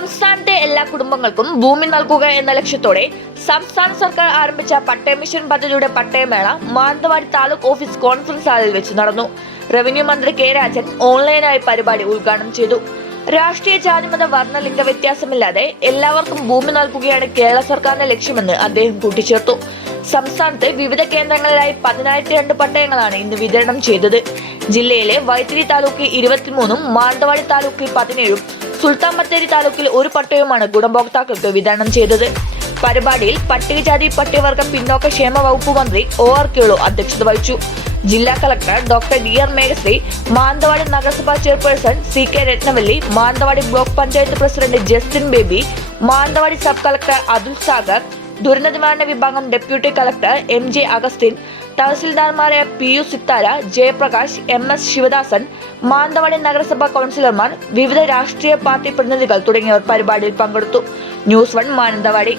സംസ്ഥാനത്തെ എല്ലാ കുടുംബങ്ങൾക്കും ഭൂമി നൽകുക എന്ന ലക്ഷ്യത്തോടെ സംസ്ഥാന സർക്കാർ ആരംഭിച്ച പട്ടയ മിഷൻ പദ്ധതിയുടെ പട്ടയമേള മാനന്തവാടി താലൂക്ക് ഓഫീസ് കോൺഫറൻസ് ഹാളിൽ വെച്ച് നടന്നു. റവന്യൂ മന്ത്രി കെ രാജൻ ഓൺലൈനായി പരിപാടി ഉദ്ഘാടനം ചെയ്തു. രാഷ്ട്രീയ ജാതിമത വർണ്ണ ലിംഗ വ്യത്യാസമില്ലാതെ എല്ലാവർക്കും ഭൂമി നൽകുകയാണ് കേരള സർക്കാരിന്റെ ലക്ഷ്യമെന്ന് അദ്ദേഹം കൂട്ടിച്ചേർത്തു. സംസ്ഥാനത്ത് വിവിധ കേന്ദ്രങ്ങളിലായി 10,002 പട്ടയങ്ങളാണ് ഇന്ന് വിതരണം ചെയ്തത്. ജില്ലയിലെ വൈത്തിരി താലൂക്കിൽ 23ഉം മാനന്തവാടി താലൂക്കിൽ 17ഉം സുൽത്താൻ ബത്തേരി താലൂക്കിൽ 1 പട്ടയവുമാണ് ഗുണഭോക്താക്കൾക്ക് വിതരണം ചെയ്തത്. പരിപാടിയിൽ പട്ടികജാതി പട്ടികവർഗ പിന്നോക്ക ക്ഷേമ വകുപ്പ് മന്ത്രി OR കേളു അധ്യക്ഷത വഹിച്ചു. ജില്ലാ collector doctor DR Meghashree, Mananthavady നഗരസഭാ chairperson CK Rathnavalli, Mananthavady block panchayat president Justin Baby, Mananthavady sub collector Athul Sagar, ദുരന്ത നിവാരണ വിഭാഗം ഡെപ്യൂട്ടി കളക്ടർ MJ അഗസ്റ്റിൻ, തഹസിൽദാർമാരായ PU സിത്താര, ജയപ്രകാശ്, MS ശിവദാസൻ, മാനന്തവാടി നഗരസഭാ കൗൺസിലർമാർ, വിവിധ രാഷ്ട്രീയ പാർട്ടി പ്രതിനിധികൾ തുടങ്ങിയവർ പരിപാടിയിൽ പങ്കെടുത്തു. ന്യൂസ് 1 മാനന്തവാടി.